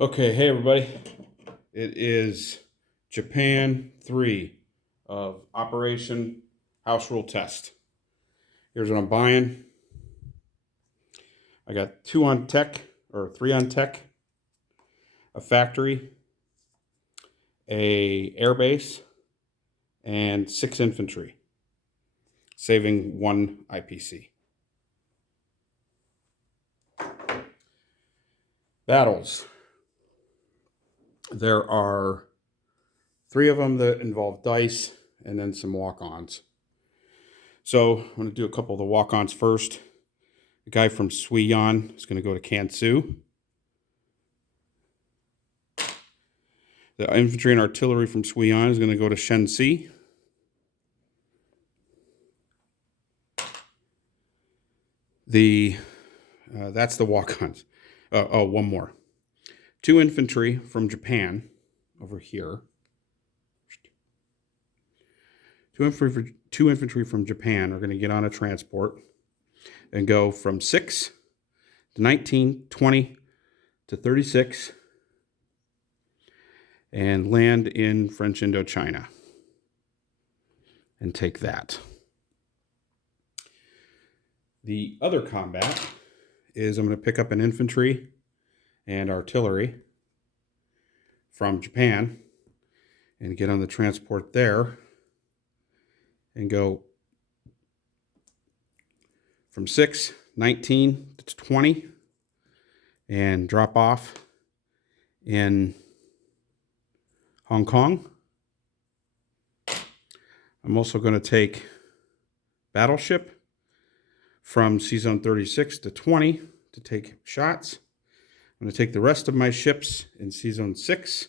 Okay, hey everybody. It is Japan 3 of Operation House Rule Test. Here's what I'm buying. I got 2 on tech, or 3 on tech, a factory, a airbase, and 6 infantry, saving 1 IPC. Battles. There are 3 of them that involve dice and then some walk-ons. So I'm going to do a couple of the walk-ons first. The guy from Suiyon is going to go to Kansu. The infantry and artillery from Suiyon is going to go to Shensi. That's the walk-ons. One more. 2 infantry from Japan over here. 2 infantry from Japan are going to get on a transport and go from 6 to 19, 20 to 36 and land in French Indochina and take that. The other combat is I'm going to pick up an infantry and artillery from Japan and get on the transport there and go from 6, 19 to 20 and drop off in Hong Kong. I'm also going to take battleship from C-Zone 36 to 20 to take shots. I'm going to take the rest of my ships in C-Zone 6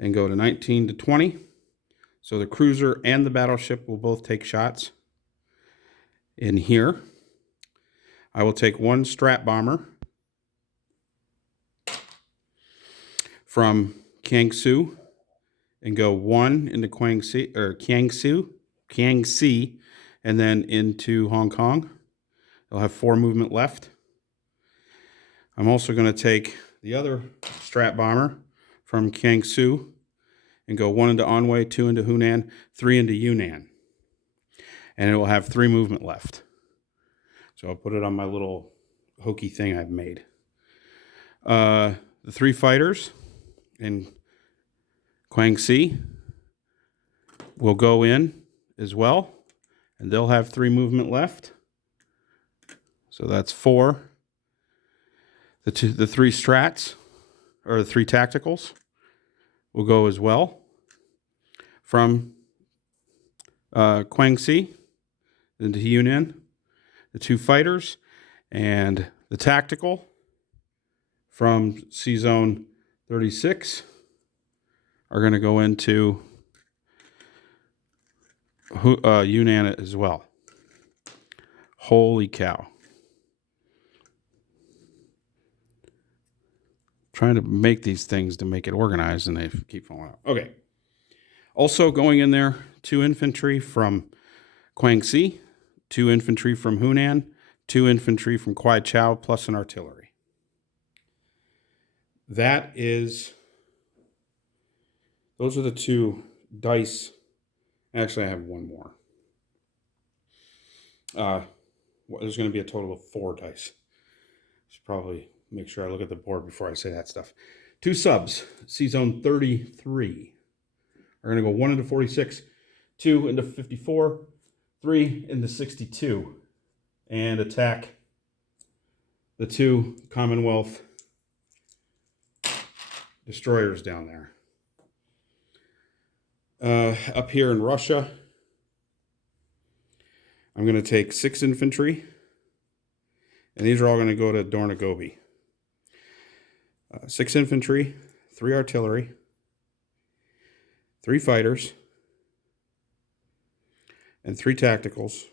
and go to 19 to 20. So the cruiser and the battleship will both take shots. In here, I will take 1 strat bomber from Kiangsu and go 1 into Kiangsi, and then into Hong Kong. They'll have 4 movement left. I'm also going to take the other strat bomber from Kiangsu and go 1 into Anhui, 2 into Hunan, 3 into Yunnan. And it will have 3 movement left. So I'll put it on my little hokey thing I've made. The 3 fighters in Guangxi will go in as well, and they'll have 3 movement left. So that's 4. The 3 strats, or the 3 tacticals, will go as well from Guangxi into Yunnan. The 2 fighters and the tactical from C-Zone 36 are going to go into Yunnan as well. Holy cow. Trying to make these things to make it organized, and they keep falling out. Okay. Also going in there, 2 infantry from Guangxi, 2 infantry from Hunan, 2 infantry from Kwai Chau, plus an artillery. Those are the 2 dice. Actually, I have 1 more. There's going to be a total of 4 dice. Should probably make sure I look at the board before I say that stuff. 2 subs, C-Zone 33. Are going to go 1 into 46, 2 into 54, 3 into 62, and attack the 2 Commonwealth destroyers down there. Up here in Russia, I'm going to take 6 infantry, and these are all going to go to Dornogobi. 6 infantry, 3 artillery, 3 fighters, and 3 tacticals.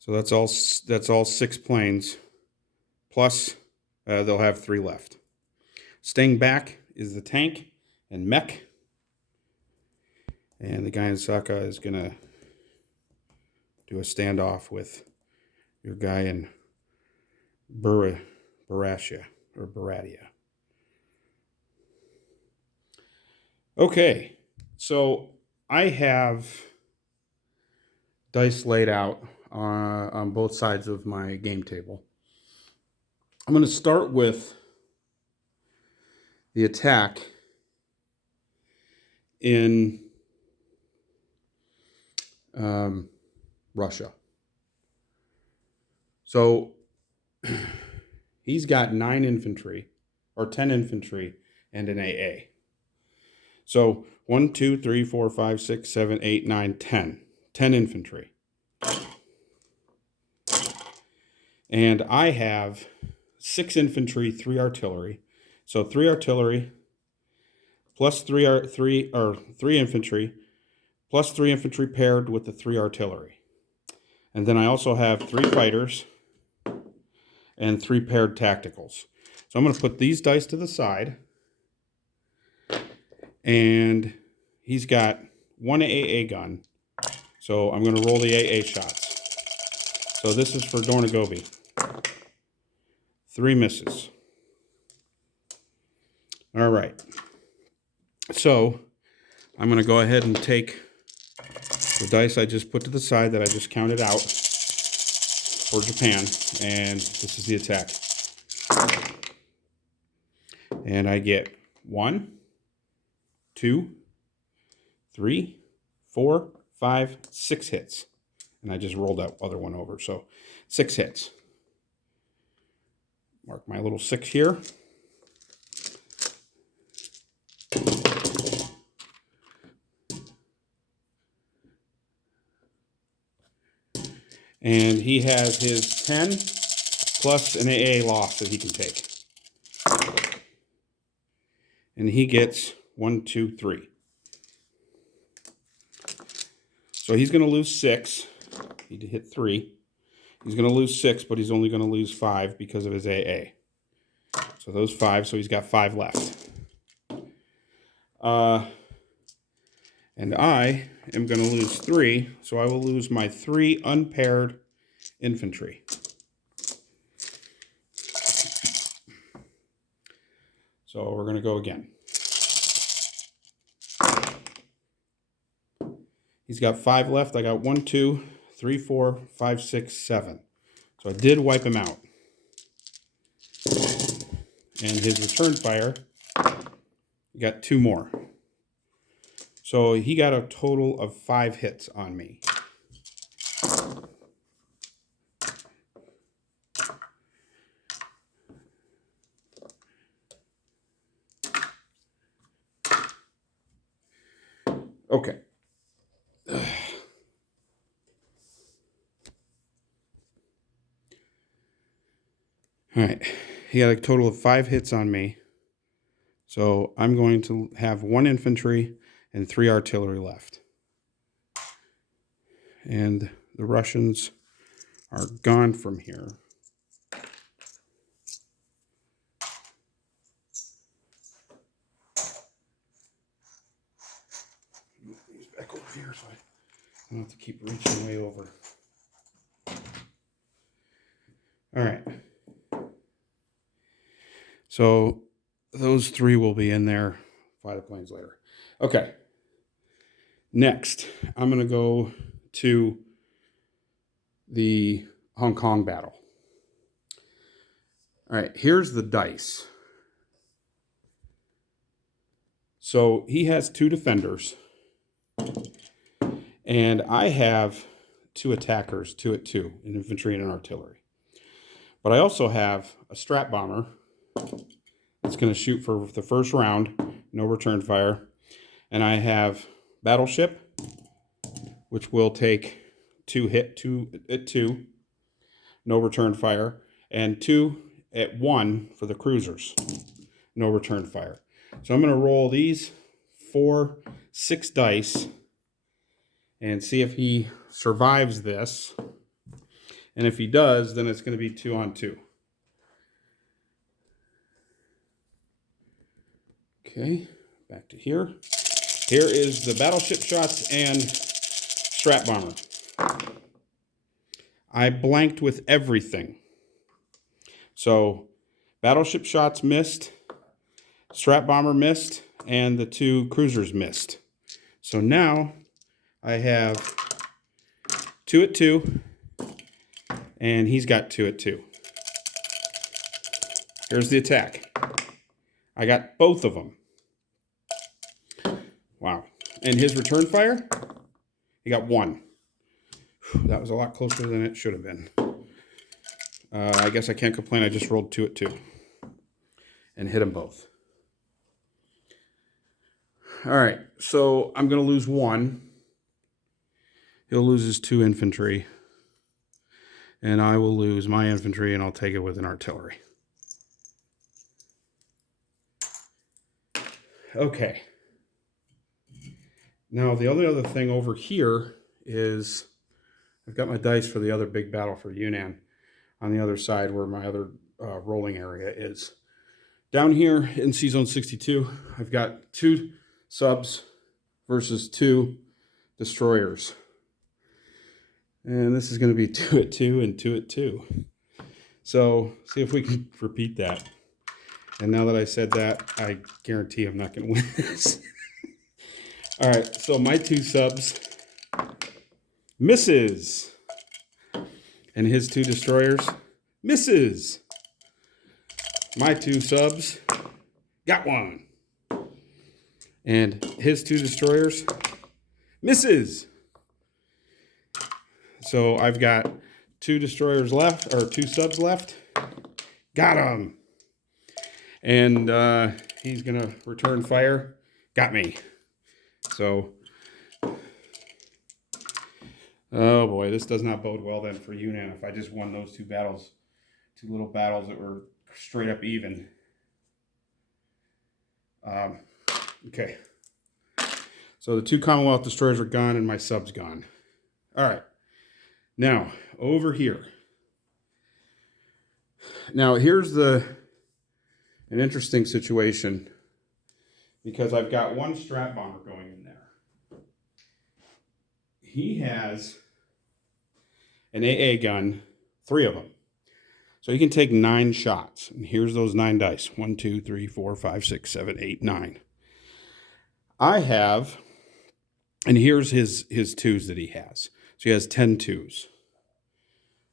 So that's all 6 planes, plus they'll have 3 left. Staying back is the tank and mech. And the guy in Saka is going to do a standoff with your guy in Burashia. or Baratia. Okay, so I have dice laid out on both sides of my game table. I'm going to start with the attack in Russia. So he's got 9 infantry, or 10 infantry, and an AA. So 1, 2, 3, 4, 5, 6, 7, 8, 9, 10. 10 infantry. And I have 6 infantry, 3 artillery. So 3 artillery plus 3 infantry plus 3 infantry paired with the 3 artillery. And then I also have 3 fighters and 3 paired tacticals. So I'm going to put these dice to the side. And he's got 1 AA gun. So I'm going to roll the AA shots. So this is for Dornagobi. 3 misses. All right. So I'm going to go ahead and take the dice I just put to the side that I just counted out for Japan. And this is the attack. And I get 1, 2, 3, 4, 5, 6 hits. And I just rolled that other one over. So 6 hits. Mark my little 6 here. And he has his 10 plus an AA loss that he can take. And he gets 1, 2, 3. So he's going to lose 6. He hit 3. He's going to lose 6, but he's only going to lose 5 because of his AA. So those 5, so he's got 5 left. And I am going to lose 3, so I will lose my 3 unpaired infantry. So we're going to go again. He's got 5 left. I got 1, 2, 3, 4, 5, 6, 7. So I did wipe him out. And his return fire, he got 2 more. So he got a total of 5 hits on me. Okay. All right. He got a total of 5 hits on me. So I'm going to have 1 infantry and 3 artillery left. And the Russians are gone from here. Move these back over here so I don't have to keep reaching way over. All right. So those 3 will be in there. Fly the planes later. Okay. Next, I'm going to go to the Hong Kong battle. All right, here's the dice. So he has 2 defenders. And I have 2 attackers, 2 at 2, an infantry and an artillery. But I also have a strat bomber that's going to shoot for the first round, no return fire. And I have battleship, which will take 2 at 2, no return fire, and 2 at 1 for the cruisers, no return fire. So I'm going to roll these 6 dice and see if he survives this. And if he does, then it's going to be 2 on 2. Okay, back to here. Here is the battleship shots and strat bomber. I blanked with everything. So Battleship shots missed, Strat Bomber missed, and the 2 cruisers missed. So now I have 2 at 2, and he's got 2 at 2. Here's the attack. I got both of them. Wow. And his return fire, he got 1. That was a lot closer than it should have been. I guess I can't complain. I just rolled 2 at 2 and hit them both. All right, so I'm going to lose 1. He'll lose his 2 infantry. And I will lose my infantry, and I'll take it with an artillery. Okay. Now, the only other thing over here is I've got my dice for the other big battle for Yunnan on the other side where my other rolling area is. Down here in C-Zone 62, I've got 2 subs versus 2 destroyers. And this is going to be 2 at 2 and 2 at 2. So, see if we can repeat that. And now that I said that, I guarantee I'm not going to win this. All right, so my 2 subs misses. And his 2 destroyers misses. My 2 subs got 1. And his 2 destroyers misses. So I've got 2 destroyers left, or 2 subs left. Got him. And he's going to return fire. Got me. So, oh boy, this does not bode well then for Yunnan if I just won those 2 battles. 2 little battles that were straight up even. Okay. So the 2 Commonwealth destroyers are gone and my sub's gone. All right. Now, over here. Now, here's an interesting situation because I've got 1 Strat Bomber going in there. He has an AA gun, 3 of them. So he can take 9 shots. And here's those 9 dice. 1, 2, 3, 4, 5, 6, 7, 8, 9. I have, and here's his 2s that he has. So he has 10 2s.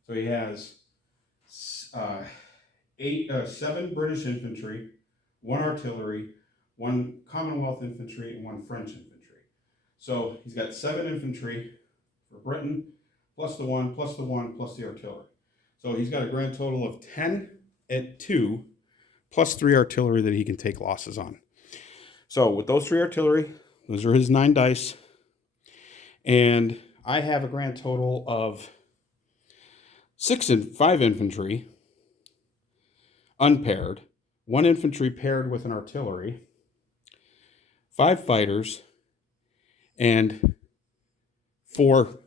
So he has 7 British infantry, 1 artillery, 1 Commonwealth infantry, and 1 French infantry. So he's got 7 infantry for Britain, plus the 1, plus the 1, plus the artillery. So he's got a grand total of 10 at 2, plus 3 artillery that he can take losses on. So with those 3 artillery, those are his 9 dice. And I have a grand total of 5 infantry, unpaired, 1 infantry paired with an artillery, 5 fighters, and 4,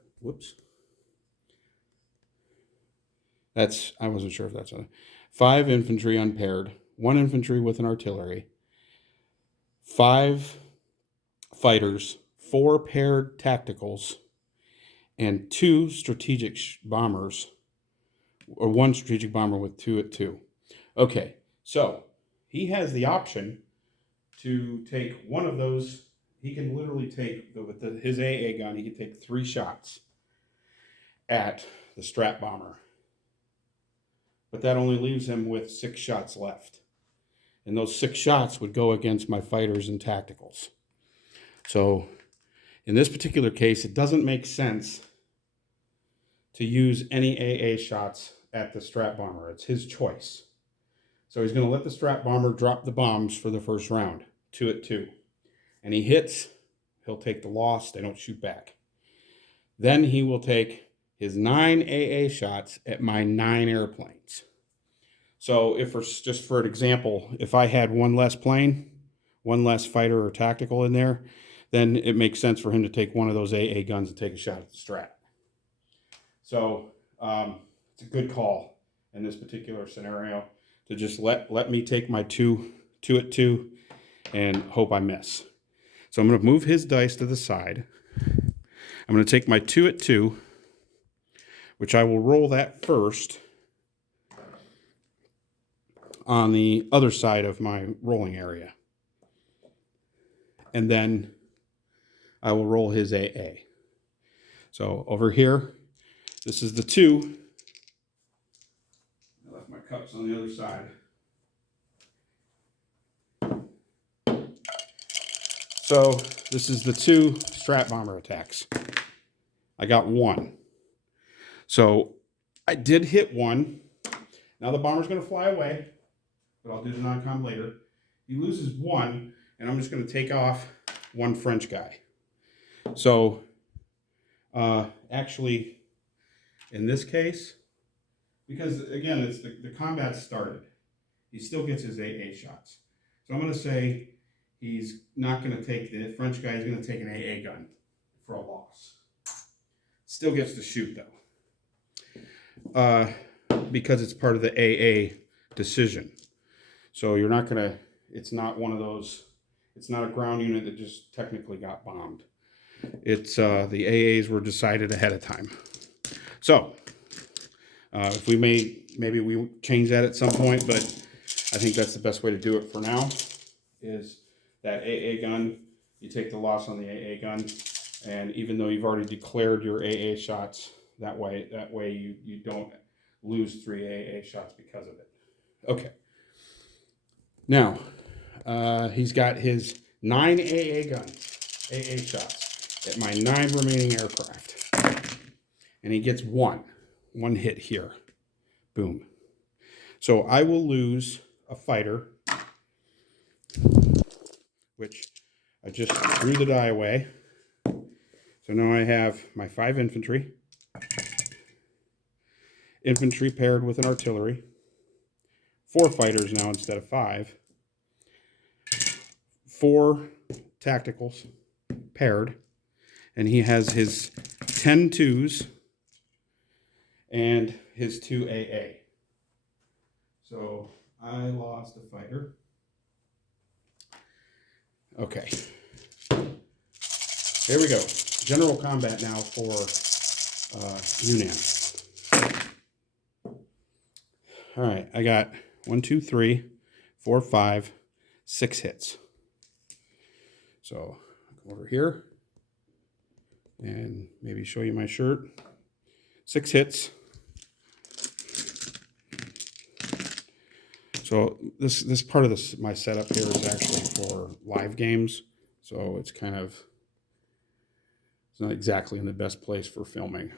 I wasn't sure if that's on. 5 infantry unpaired, 1 infantry with an artillery, 5 fighters, 4 paired tacticals, and 2 strategic bombers, or 1 strategic bomber with 2 at 2. Okay, so he has the option to take one of those. He can literally take, with his AA gun, he can take 3 shots at the Strat Bomber. But that only leaves him with 6 shots left. And those 6 shots would go against my fighters and tacticals. So in this particular case, it doesn't make sense to use any AA shots at the Strat Bomber. It's his choice. So he's going to let the Strat Bomber drop the bombs for the first round, 2 at 2. And he hits, he'll take the loss, they don't shoot back. Then he will take his 9 AA shots at my 9 airplanes. So if just for an example, if I had 1 less plane, 1 less fighter or tactical in there, then it makes sense for him to take one of those AA guns and take a shot at the Strat. So it's a good call in this particular scenario to just let me take my 2 at 2 and hope I miss. So I'm going to move his dice to the side. I'm going to take my 2 at 2, which I will roll that first on the other side of my rolling area. And then I will roll his AA. So over here, this is the 2. I left my cups on the other side. So this is the 2 Strat Bomber attacks. I got 1. So I did hit 1. Now the bomber's going to fly away, but I'll do the non-com later. He loses 1, and I'm just going to take off 1 French guy. So actually, in this case, because again, it's the combat started, he still gets his AA shots. So I'm going to say he's not going to take the French guy, he's going to take an AA gun for a loss. Still gets to shoot though. Because it's part of the AA decision. So you're not going to, it's not one of those, it's not a ground unit that just technically got bombed. It's the AAs were decided ahead of time. So if we maybe we change that at some point, but I think that's the best way to do it for now, is that AA gun, you take the loss on the AA gun, and even though you've already declared your AA shots, that way you don't lose 3 AA shots because of it. Okay. Now, he's got his 9 AA guns, AA shots, at my 9 remaining aircraft. And he gets one hit here. Boom. So I will lose a fighter, which I just threw the die away. So now I have my 5 infantry. Infantry paired with an artillery. 4 fighters now instead of 5. 4 tacticals paired. And he has his 10 twos and his 2 AA. So I lost a fighter. Okay. There we go. General combat now for UNAM. All right, I got 1, 2, 3, 4, 5, 6 hits. So I'll go over here and maybe show you my shirt. 6 hits. So this part of my setup here is actually for live games. So it's not exactly in the best place for filming.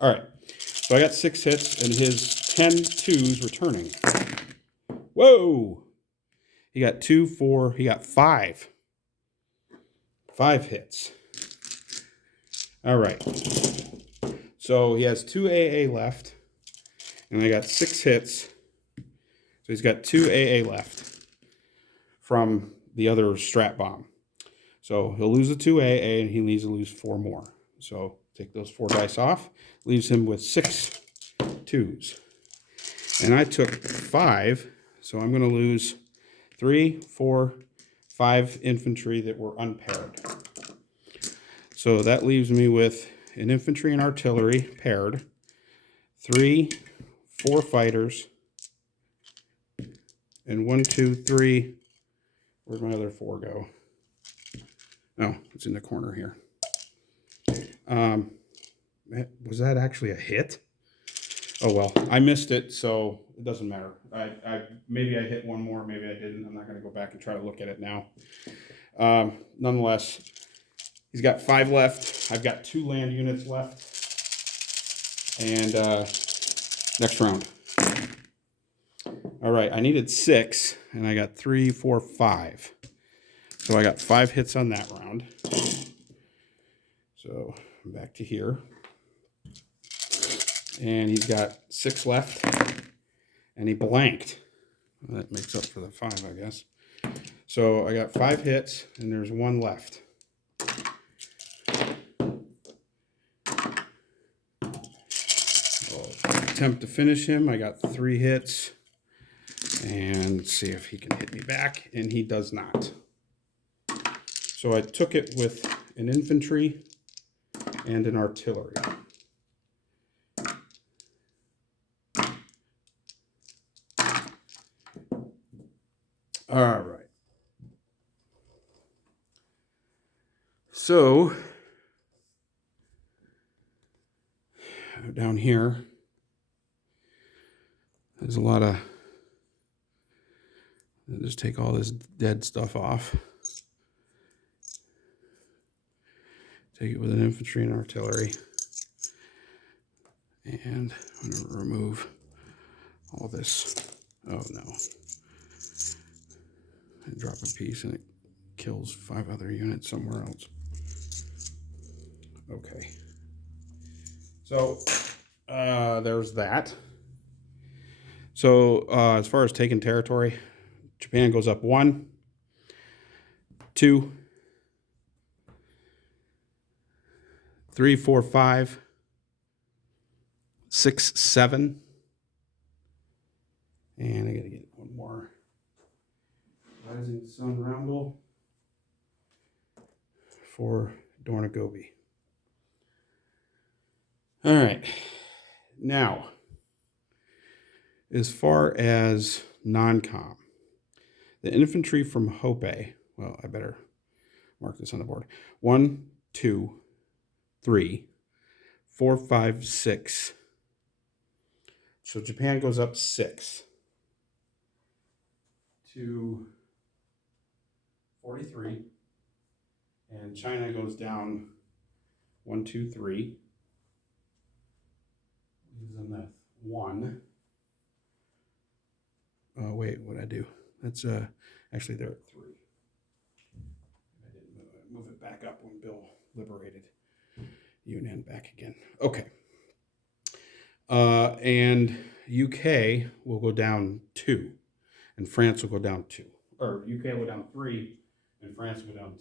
All right, so I got 6 hits and his 10 twos returning. Whoa! He got 2, 4, he got 5. 5 hits. All right. So he has 2 AA left, and I got 6 hits. So he's got 2 AA left from the other strat bomb. So he'll lose the 2 AA, and he needs to lose 4 more. So take those 4 dice off, leaves him with 6 twos. And I took 5, so I'm going to lose 3, 4, 5 infantry that were unpaired. So that leaves me with an infantry and artillery paired, 3, 4 fighters, and 1, 2, 3. Where'd my other 4 go? Oh, it's in the corner here. Was that actually a hit? Oh well, I missed it, so it doesn't matter. Maybe I hit 1 more, maybe I didn't. I'm not going to go back and try to look at it now. Nonetheless, he's got 5 left. I've got 2 land units left. And next round. All right, I needed 6, and I got 3, 4, 5. So I got 5 hits on that round. So I'm back to here. And he's got 6 left, and he blanked. Well, that makes up for the 5, I guess. So I got 5 hits, and there's 1 left. I'll attempt to finish him. I got 3 hits, and let's see if he can hit me back, and he does not. So I took it with an infantry and an artillery. All right. So down here, there's a lot of, just take all this dead stuff off. Take it with an infantry and artillery. And I'm going to remove all this. Oh no. I drop a piece and it kills 5 other units somewhere else. Okay. So there's that. So as far as taking territory, Japan goes up 1, 2, 3, 4, 5, 6, 7. And I gotta get one more. Rising Sun Roundel for Dornagobi. All right. Now, as far as non-com, the infantry from Hope, well, I better mark this on the board. 1, 2, 3, 4, 5, 6. So Japan goes up 6 to 43, and China goes down 1, 2, 3. Leaves them at 1. Oh wait, what did I do? That's actually they're at 3. I didn't move it back up when Bill liberated Yunnan back again. Okay. And UK will go down 2, and France will go down 2. Or UK will go down 3, and France will go down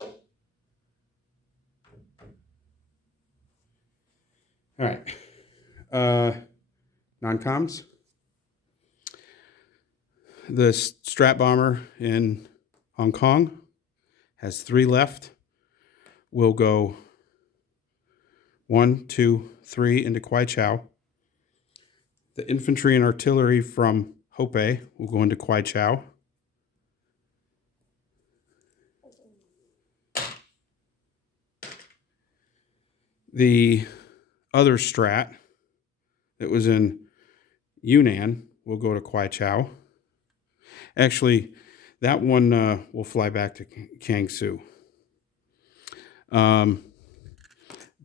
2. All right. Non-coms. The Strat Bomber in Hong Kong has 3 left. We'll go 1, 2, 3 into Kwai Chau. The infantry and artillery from Hope will go into Kwai Chau. The other strat that was in Yunnan will go to Kwai Chau. Actually, that one will fly back to Kangsu.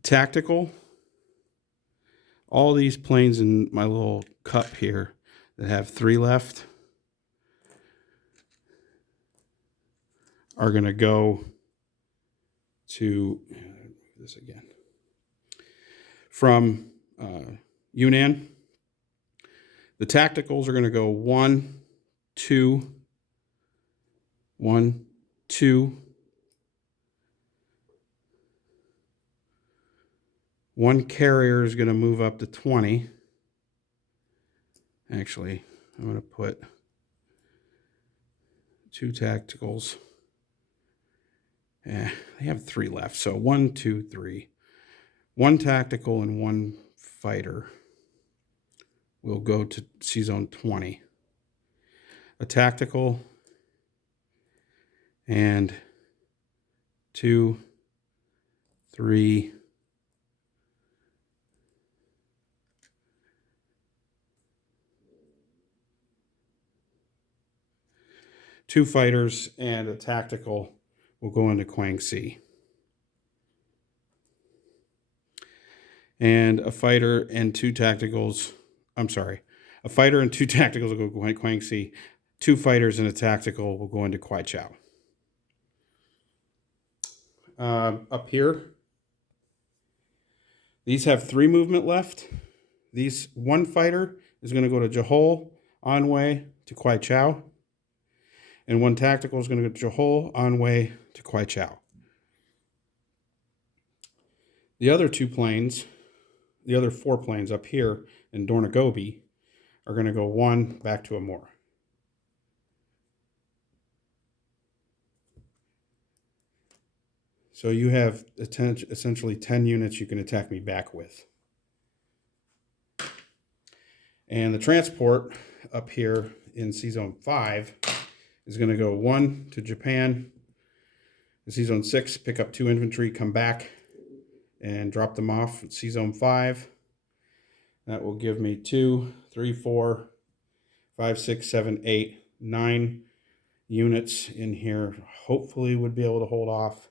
Tactical. All these planes in my little cup here that have 3 left are going to go to this again. From Yunnan, the tacticals are going to go 1, 2, 1, 2. One carrier is going to move up to 20. Actually, I'm going to put 2 tacticals. They have 3 left. So 1, 2, 3. 1 tactical and 1 fighter will go to C-Zone 20. A tactical and 2, 3, 2 fighters and a tactical will go into Kwangsi. And a fighter and 2 tacticals, a fighter and 2 tacticals will go to Kwangsi. 2 fighters and a tactical will go into Kwai Chau. Up here, these have 3 movement left. These 1 fighter is going to go to Johol, Anhui to Kwai Chau. And 1 tactical is going to go to Johol, Anhui to Kwai Chau. The other 2 planes, the other 4 planes up here in Dornagobi are going to go 1 back to Amur. So you have essentially 10 units you can attack me back with. And the transport up here in C-Zone 5 is going to go 1 to Japan. In Sea Zone 6, pick up 2 infantry, come back and drop them off at Sea Zone 5. That will give me 2, 3, 4, 5, 6, 7, 8, 9 units in here. Hopefully would be able to hold off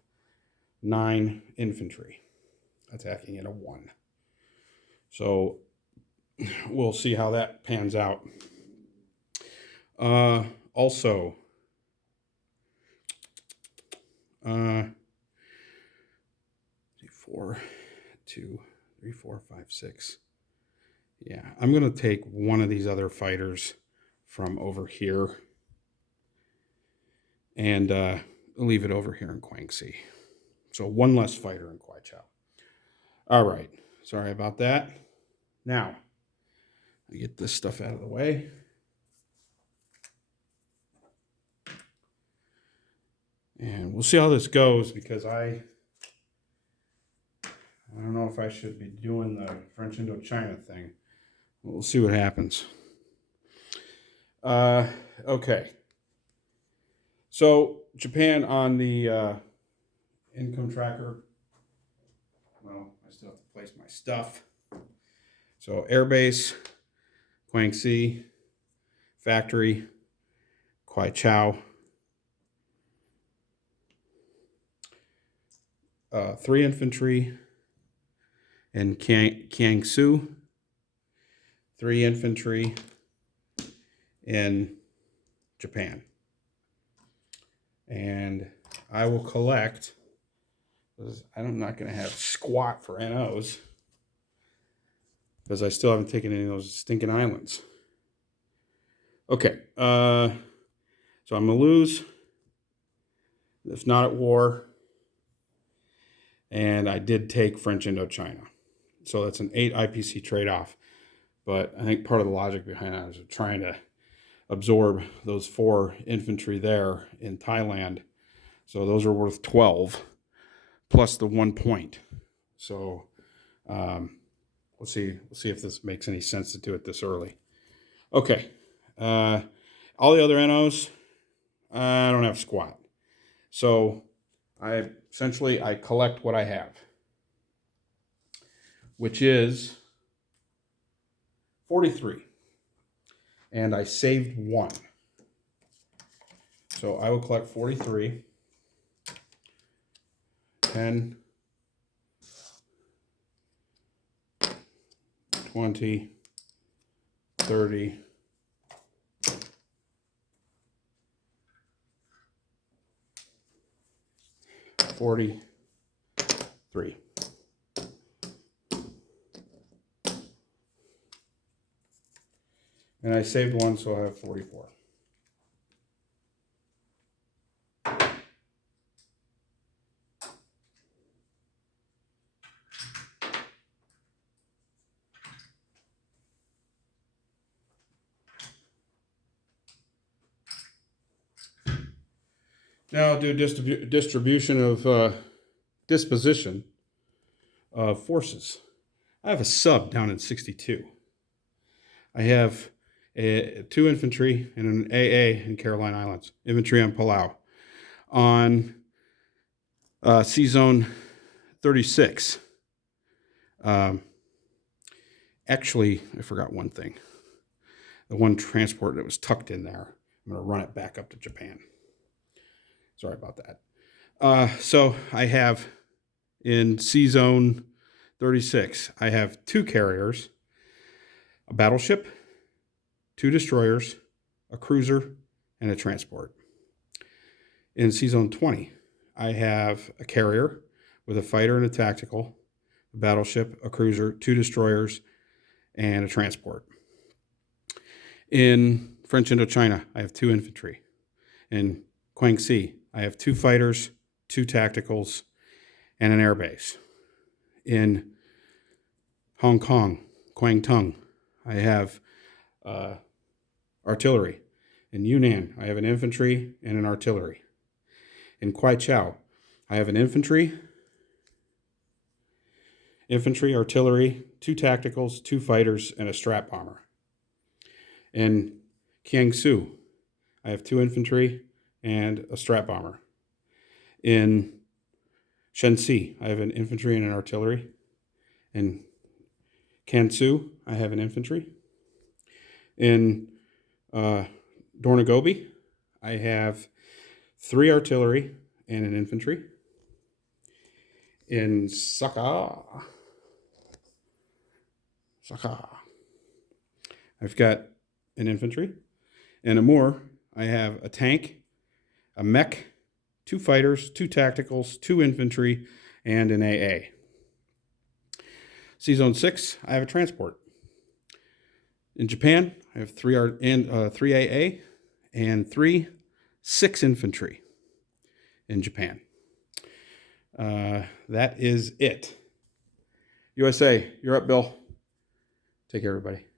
9 infantry attacking in a 1. So we'll see how that pans out. Also, 4, 2, 3, 4, 5, 6. Yeah, I'm going to take one of these other fighters from over here and leave it over here in Guangxi. So one less fighter in Kwaichao. All right. Sorry about that. Now, I get this stuff out of the way. And we'll see how this goes, because I don't know if I should be doing the French Indochina thing. We'll see what happens. Okay. So Japan on the income tracker. Well, I still have to place my stuff. So airbase, Guangxi, factory, Kwaichao. 3 infantry in Kiangsu. 3 infantry in Japan. And I will collect, because I'm not going to have squat for NOs, because I still haven't taken any of those stinking islands. Okay, so I'm going to lose if not at war. And I did take French Indochina. So that's an 8 IPC trade-off. But I think part of the logic behind that is trying to absorb those 4 infantry there in Thailand. So those are worth 12 plus the 1 point. So we'll see if this makes any sense to do it this early. Okay. All the other NOs, I don't have squat. So I collect what I have, which is 43. And I saved 1. So I will collect 43. 10, 20, 30, 43. And I saved 1, so I have 44. Now I'll do distribution of disposition of forces. I have a sub down in 62. I have 2 infantry and an AA in Caroline Islands. Infantry on Palau. On Sea Zone 36. Actually, I forgot one thing. The one transport that was tucked in there. I'm going to run it back up to Japan. Sorry about that. So I have in Sea Zone 36, I have 2 carriers, a battleship, 2 destroyers, a cruiser, and a transport. In Sea Zone 20, I have a carrier with a fighter and a tactical, a battleship, a cruiser, 2 destroyers, and a transport. In French Indochina, I have 2 infantry. In Guangxi, I have 2 fighters, 2 tacticals, and an airbase. In Hong Kong, Kwangtung, I have artillery. In Yunnan, I have an infantry and an artillery. In Kwaichao, I have an infantry, artillery, 2 tacticals, 2 fighters, and a strat bomber. In Kiangsu, I have 2 infantry, and a strat bomber. In Shenxi, I have an infantry and an artillery. In Kansu, I have an infantry. In Dornagobi, I have 3 artillery and an infantry. In Saka, I've got an infantry. In Amur, I have a tank, a mech, 2 fighters, 2 tacticals, 2 infantry, and an AA. C-Zone 6, I have a transport. In Japan, I have 3 AA and 6 infantry in Japan. That is it. USA, you're up, Bill. Take care, everybody.